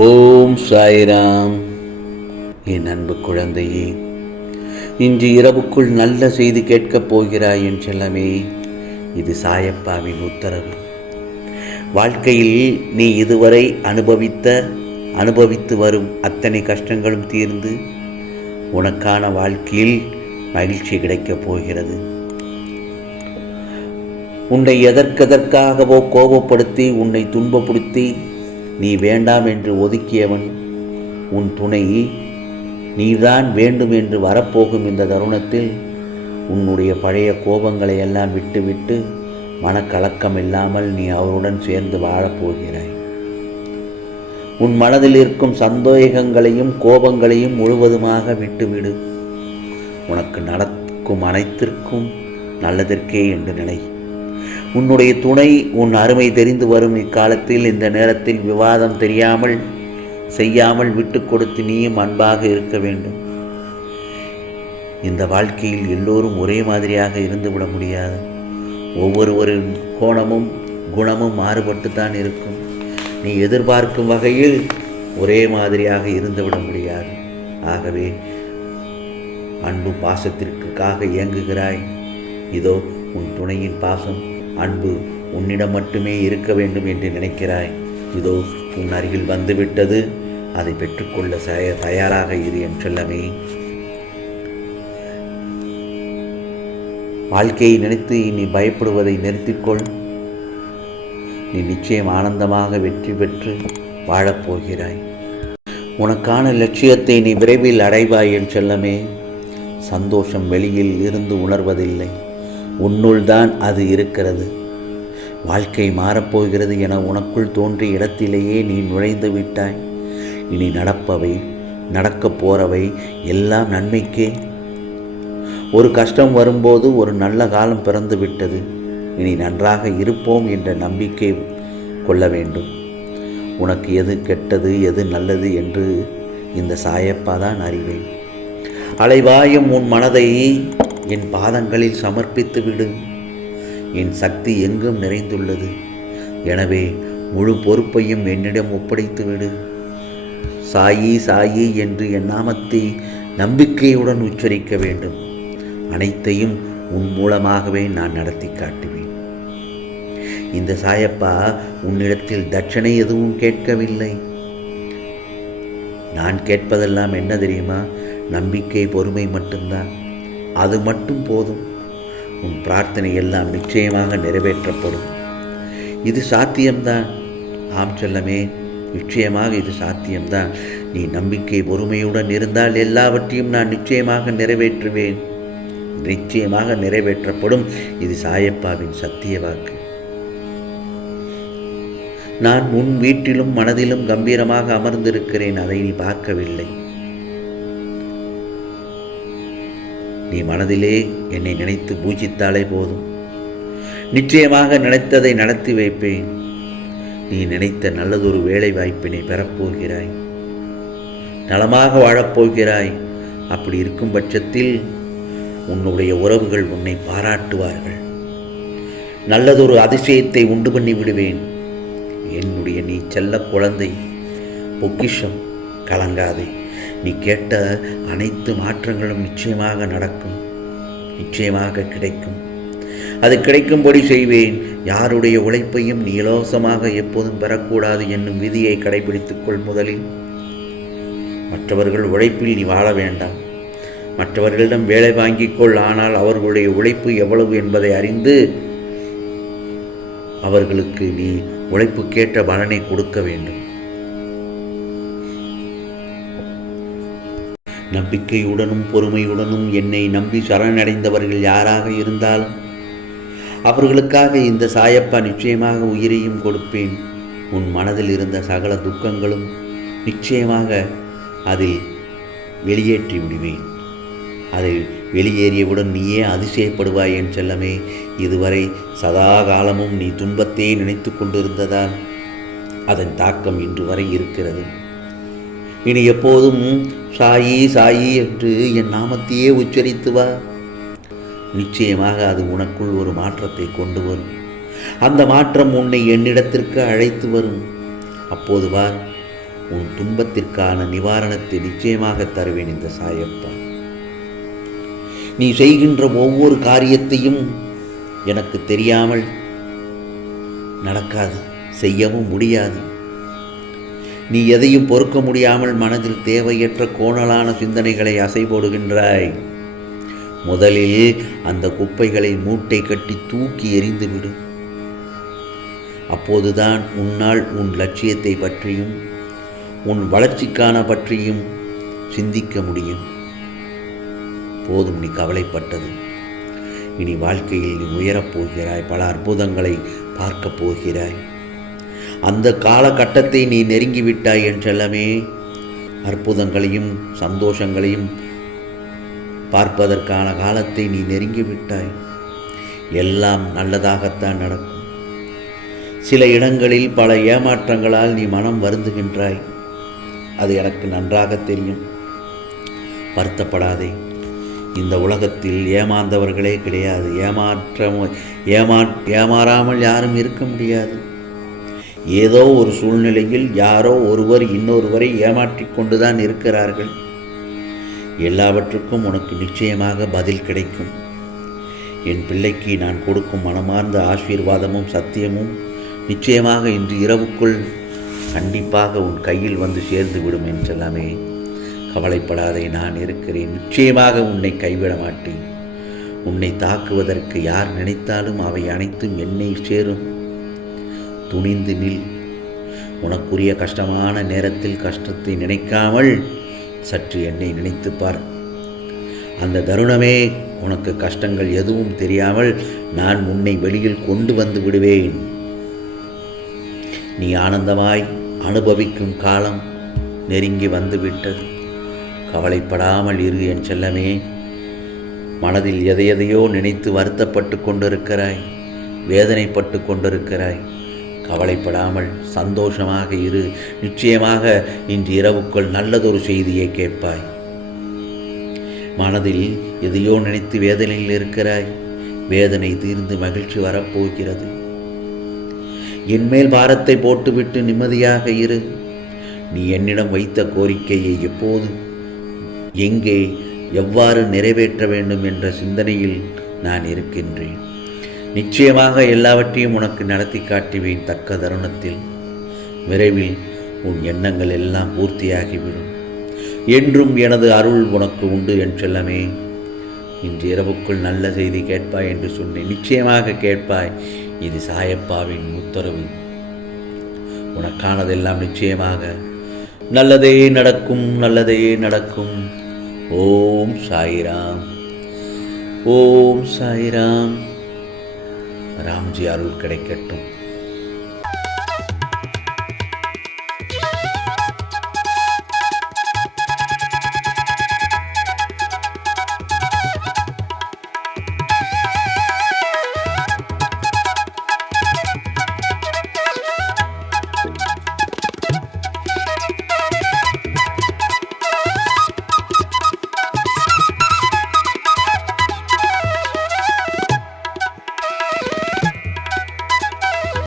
ஓம் சாய்ராம். என் அன்பு குழந்தையே, இன்று இரவுக்குள் நல்ல செய்தி கேட்கப் போகிறாய் என் செல்லமே. இது சாயப்பாவின் உத்தரவு. வாழ்க்கையில் நீ இதுவரை அனுபவித்து வரும் அத்தனை கஷ்டங்களும் தீர்ந்து உனக்கான வாழ்க்கையில் மகிழ்ச்சி கிடைக்கப் போகிறது. உன்னை எதற்கெதற்காகவோ கோபப்படுத்தி உன்னை துன்பப்படுத்தி நீ வேண்டாம் என்று ஒதுக்கியவன் உன் துணை நீதான் வேண்டும் என்று வரப்போகும் இந்த தருணத்தில் உன்னுடைய பழைய கோபங்களை எல்லாம் விட்டுவிட்டு மனக்கலக்கம் இல்லாமல் நீ அவருடன் சேர்ந்து வாழப்போகிறாய். உன் மனதில் இருக்கும் சந்தேகங்களையும் கோபங்களையும் முழுவதுமாக விட்டுவிடு. உனக்கு நடக்கும் அனைத்திற்கும் நல்லதற்கே என்று நினை. உன்னுடைய துணை உன் அருமை தெரிந்து வரும் இக்காலத்தில் இந்த நேரத்தில் விவாதம் செய்யாமல் விட்டு கொடுத்து நீயும் அன்பாக இருக்க வேண்டும். இந்த வாழ்க்கையில் எல்லோரும் ஒரே மாதிரியாக இருந்துவிட முடியாது. ஒவ்வொருவரின் கோணமும் குணமும் மாறுபட்டு தான் இருக்கும். நீ எதிர்பார்க்கும் வகையில் ஒரே மாதிரியாக இருந்துவிட முடியாது. ஆகவே அன்பு பாசத்திற்காக இயங்குகிறாய். இதோ உன் துணையின் பாசம் அன்பு உன்னிடம் மட்டுமே இருக்க வேண்டும் என்று நினைக்கிறாய். இதோ உன் அருகில் வந்துவிட்டது. அதை பெற்றுக்கொள்ள தயாராக இரு என் செல்லமே. வாழ்க்கையை நினைத்து நீ பயப்படுவதை நிறுத்திக்கொள். நீ நிச்சயம் ஆனந்தமாக வெற்றி பெற்று வாழப்போகிறாய். உனக்கான லட்சியத்தை நீ விரைவில் அடைவாய் என் செல்லமே. சந்தோஷம் வெளியில் இருந்து உணர்வதில்லை, உன்னுள் தான் அது இருக்கிறது. வாழ்க்கை மாறப்போகிறது என உனக்குள் தோன்றிய இடத்திலேயே நீ நுழைந்து விட்டாய். இனி நடக்கப் போறவை எல்லாம் நன்மைக்கே. ஒரு கஷ்டம் வரும்போது ஒரு நல்ல காலம் பிறந்து விட்டது. இனி நன்றாக இருப்போம் என்ற நம்பிக்கை கொள்ள வேண்டும். உனக்கு எது கெட்டது எது நல்லது என்று இந்த சாயப்பா தான் அறிவேன். அலைவாயும் உன் மனதை என் பாதங்களில் சமர்ப்பித்து விடு. என் சக்தி எங்கும் நிறைந்துள்ளது. எனவே முழு பொறுப்பையும் என்னிடம் ஒப்படைத்து விடு. சாயி சாயி என்று என் நாமத்தை நம்பிக்கையுடன் உச்சரிக்க வேண்டும். அனைத்தையும் உன் மூலமாகவே நான் நடத்தி காட்டுவேன். இந்த சாயப்பா உன்னிடத்தில் தட்சணை எதுவும் கேட்கவில்லை. நான் கேட்பதெல்லாம் என்ன தெரியுமா? நம்பிக்கை, பொறுமை மட்டும்தான். அது மட்டும் போதும். உன் பிரார்த்தனை எல்லாம் நிச்சயமாக நிறைவேற்றப்படும். இது சாத்தியம்தான். ஆம் செல்லமே, நிச்சயமாக இது சாத்தியம்தான். நீ நம்பிக்கை பொறுமையுடன் இருந்தால் எல்லாவற்றையும் நான் நிச்சயமாக நிறைவேற்றுவேன். நிச்சயமாக நிறைவேற்றப்படும். இது சாயப்பாவின் சத்திய வாக்கு. நான் உன் வீட்டிலும் மனதிலும் கம்பீரமாக அமர்ந்திருக்கிறேன். அதை நீ பார்க்கவில்லை. நீ மனதிலே என்னை நினைத்து பூஜித்தாலே போதும். நிச்சயமாக நினைத்ததை நடத்தி வைப்பேன். நீ நினைத்த நல்லதொரு வேலை வாய்ப்பினை பெறப்போகிறாய். நலமாக வாழப்போகிறாய். அப்படி இருக்கும் பட்சத்தில் உன்னுடைய உறவுகள் உன்னை பாராட்டுவார்கள். நல்லதொரு அதிசயத்தை உண்டு பண்ணி விடுவேன். என்னுடைய நீ செல்ல குழந்தை, பொக்கிஷம், கலங்காதே. நீ கேட்ட அனைத்து மாற்றங்களும் நிச்சயமாக நடக்கும், நிச்சயமாக கிடைக்கும். அது கிடைக்கும்படி செய்வேன். யாருடைய உழைப்பையும் நீ இலவசமாக எப்போதும் பெறக்கூடாது என்னும் விதியை கடைபிடித்துக்கொள். முதலில் மற்றவர்கள் உழைப்பில் நீ வாழ வேண்டாம். மற்றவர்களிடம் வேலை வாங்கிக்கொள். ஆனால் அவர்களுடைய உழைப்பு எவ்வளவு என்பதை அறிந்து அவர்களுக்கு நீ உழைப்புக்கேற்ற பலனை கொடுக்க வேண்டும். நம்பிக்கையுடனும் பொறுமையுடனும் என்னை நம்பி சரணடைந்தவர்கள் யாராக இருந்தாலும் அவர்களுக்காக இந்த சாயப்பா நிச்சயமாக உயிரையும் கொடுப்பேன். உன் மனதில் இருந்த சகல துக்கங்களும் நிச்சயமாக அதில் வெளியேற்றி விடுவேன். அதை வெளியேறியவுடன் நீயே அதிசயப்படுவாய் என் செல்லமே. இதுவரை சதா காலமும் நீ துன்பத்தையே நினைத்து கொண்டிருந்ததால் அதன் தாக்கம் இன்று வரை இருக்கிறது. இனி எப்போதும் சாயி சாயி என்று என் நாமத்தையே உச்சரித்து வா. நிச்சயமாக அது உனக்குள் ஒரு மாற்றத்தை கொண்டு வரும். அந்த மாற்றம் உன்னை என்னிடத்திற்கு அழைத்து வரும். அப்போது வா, உன் துன்பத்திற்கான நிவாரணத்தை நிச்சயமாக தருவேன் இந்த சாயப்பா. நீ செய்கின்ற ஒவ்வொரு காரியத்தையும் எனக்கு தெரியாமல் நடக்காது, செய்யவும் முடியாது. நீ எதையும் பொறுக்க முடியாமல் மனதில் தேவையற்ற கோணலான சிந்தனைகளை அசைபோடுகின்றாய். முதலில் அந்த குப்பைகளை மூட்டை கட்டி தூக்கி எறிந்துவிடு. அப்போதுதான் உன்னால் உன் லட்சியத்தை பற்றியும் உன் வளர்ச்சிக்கான பற்றியும் சிந்திக்க முடியும். போதும் நீ கவலைப்பட்டது. இனி வாழ்க்கையில் நீ உயரப் போகிறாய், பல அற்புதங்களை பார்க்கப் போகிறாய். அந்த காலகட்டத்தை நீ நெருங்கிவிட்டாய் என்றெல்லாமே. அற்புதங்களையும் சந்தோஷங்களையும் பார்ப்பதற்கான காலத்தை நீ நெருங்கிவிட்டாய். எல்லாம் நல்லதாகத்தான் நடக்கும். சில இடங்களில் பல ஏமாற்றங்களால் நீ மனம் வருந்துகின்றாய். அது எனக்கு நன்றாக தெரியும். வருத்தப்படாதே. இந்த உலகத்தில் ஏமாந்தவர்களே கிடையாது. ஏமாறாமல் யாரும் இருக்க முடியாது. ஏதோ ஒரு சூழ்நிலையில் யாரோ ஒருவர் இன்னொருவரை ஏமாற்றிக் கொண்டுதான் இருக்கிறார்கள். எல்லாவற்றுக்கும் உனக்கு நிச்சயமாக பதில் கிடைக்கும். என் பிள்ளைக்கு நான் கொடுக்கும் மனமார்ந்த ஆசீர்வாதமும் சத்தியமும் நிச்சயமாக இன்று இரவுக்குள் கண்டிப்பாக உன் கையில் வந்து சேர்ந்து விடும் என்றெல்லாமே. கவலைப்படாதே, நான் இருக்கிறேன். நிச்சயமாக உன்னை கைவிட மாட்டேன். உன்னை தாக்குவதற்கு யார் நினைத்தாலும் அவை அனைத்தும் என்னை சேரும். துணிந்து நில். உனக்குரிய கஷ்டமான நேரத்தில் கஷ்டத்தை நினைக்காமல் சற்று என்னை நினைத்துப்பார். அந்த தருணமே உனக்கு கஷ்டங்கள் எதுவும் தெரியாமல் நான் உன்னை வெளியில் கொண்டு வந்து விடுவேன். நீ ஆனந்தமாய் அனுபவிக்கும் காலம் நெருங்கி வந்துவிட்டது. கவலைப்படாமல் இரு என் செல்லமே. மனதில் எதையெதையோ நினைத்து வருத்தப்பட்டு கொண்டிருக்கிறாய், வேதனைப்பட்டு கொண்டிருக்கிறாய். கவலைப்படாமல் சந்தோஷமாக இரு. நிச்சயமாக இன்று இரவுக்குள் நல்லதொரு செய்தியை கேட்பாய். மனதில் எதையோ நினைத்து வேதனையில் இருக்கிறாய். வேதனை தீர்ந்து மகிழ்ச்சி வரப்போகிறது. என்மேல் பாரத்தை போட்டுவிட்டு நிம்மதியாக இரு. நீ என்னிடம் வைத்த கோரிக்கையை எப்போது, எங்கே, எவ்வாறு நிறைவேற்ற வேண்டும் என்ற சிந்தனையில் நான் இருக்கின்றேன். நிச்சயமாக எல்லாவற்றையும் உனக்கு நடத்தி காட்டுவேன் தக்க தருணத்தில். விரைவில் உன் எண்ணங்கள் எல்லாம் பூர்த்தியாகிவிடும். என்றும் எனது அருள் உனக்கு உண்டு என் செல்லமே. இன்று இரவுக்குள் நல்ல செய்தி கேட்பாய் என்று சொன்னேன். நிச்சயமாக கேட்பாய். இது சாயப்பாவின் உத்தரவு. உனக்கானதெல்லாம் நிச்சயமாக நல்லதே நடக்கும், நல்லதே நடக்கும். ஓம் சாய்ராம், ஓம் சாய்ராம். ராம்ஜி அருள் கிடைக்கட்டும்.